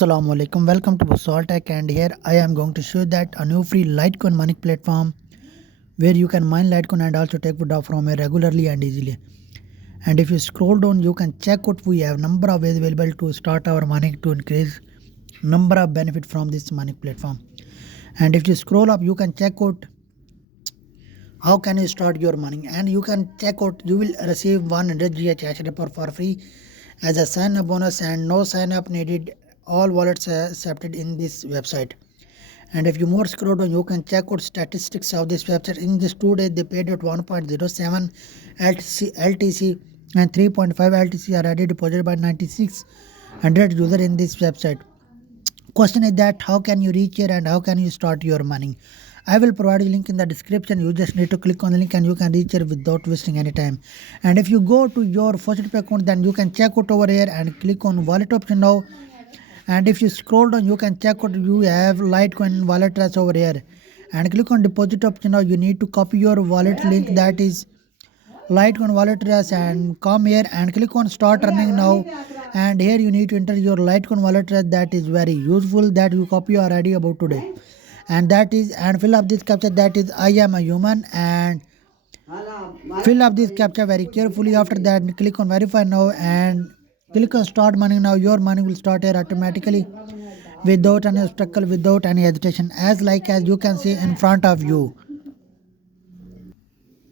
Assalamu alaikum, welcome to Bosal and here I am going to show that a new free Litecoin mining platform where you can mine Litecoin and also take withdraw from here regularly and easily. And if you scroll down, you can check out we have number of ways available to start our mining to increase number of benefit from this mining platform. And if you scroll up, you can check out how can you start your mining, and you can check out you will receive 100 GH hash report for free as a sign up bonus and no sign up needed. All wallets are accepted in this website. And if you more scroll down, you can check out statistics of this website. In just 2 days, they paid out 1.07 LTC and 3.5 LTC are already deposited by 9600 users in this website. Question is that how can you reach here and how can you start your mining? I will provide a link in the description. You just need to click on the link and you can reach here without wasting any time. And if you go to your Faucet account, then you can check out over here and click on wallet option now. And if you scroll down, you can check out you have Litecoin wallet address over here and click on deposit option now. You need to copy your wallet link, that is Litecoin wallet address, and come here and click on start earning now. And here you need to enter your Litecoin wallet address, that is very useful, that you copy already about today. And that is, and fill up this captcha, that is I am a human, and fill up this captcha very carefully. After that, click on verify now and click on start mining now. Your mining will start here automatically without any obstacle, without any hesitation, as you can see in front of you.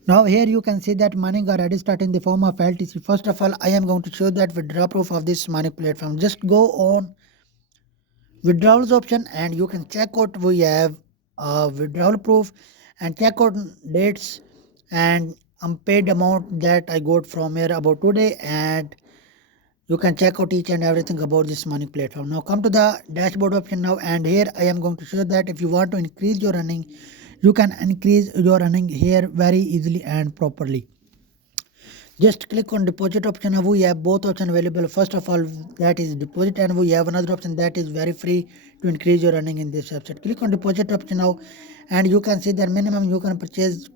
Now here you can see that mining already started in the form of LTC. First of all, I am going to show that withdraw proof of this mining platform. Just go on withdrawals option and you can check out we have withdrawal proof and check out dates and unpaid amount that I got from here about today, and you can check out each and everything about this mining platform. Now come to the dashboard option now, and here I am going to show that if you want to increase your earning, you can increase your earning here very easily and properly. Just click on deposit option. Now we have both options available. First of all, that is deposit, and we have another option that is very free to increase your earning in this website. Click on deposit option now, and you can see that minimum you can purchase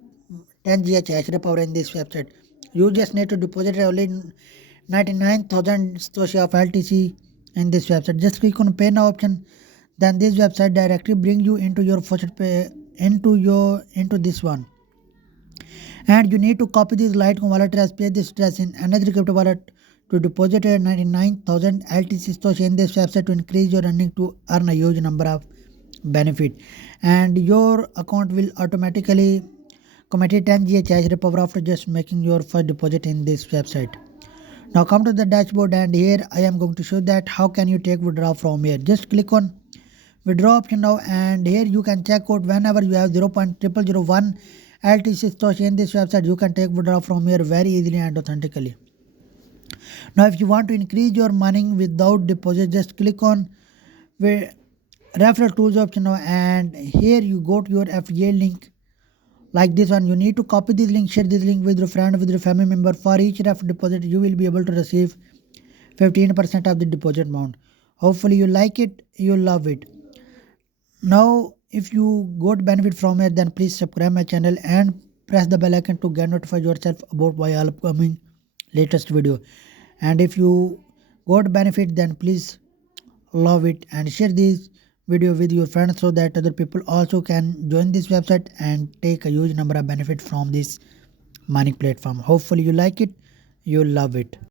10 GH hash power in this website. You just need to deposit only 99,000 Satoshi of LTC in this website. Just click on pay now option. Then this website directly bring you into your faucet pay into this one. And you need to copy this Litecoin wallet address, paste this address in another crypto wallet to deposit 99,000 LTC Satoshi in this website to increase your earning to earn a huge number of benefit. And your account will automatically commit 10 GH hash power after just making your first deposit in this website. Now come to the dashboard, and here I am going to show that how can you take withdraw from here. Just click on withdraw option now, and here you can check out whenever you have 0.0001 LTC Satoshi in this website, you can take withdraw from here very easily and authentically. Now if you want to increase your mining without deposit, just click on referral tools option now, and here you go to your affiliate link like this one. You need to copy this link, share this link with your friend, with your family member. For each referral deposit, you will be able to receive 15% of the deposit amount. Hopefully you like it, you love it. Now if you got benefit from it, then please subscribe my channel and press the bell icon to get notified yourself about my upcoming latest video. And if you got benefit, then please love it and share this video with your friends so that other people also can join this website and take a huge number of benefit from this mining platform. Hopefully you like it, you love it.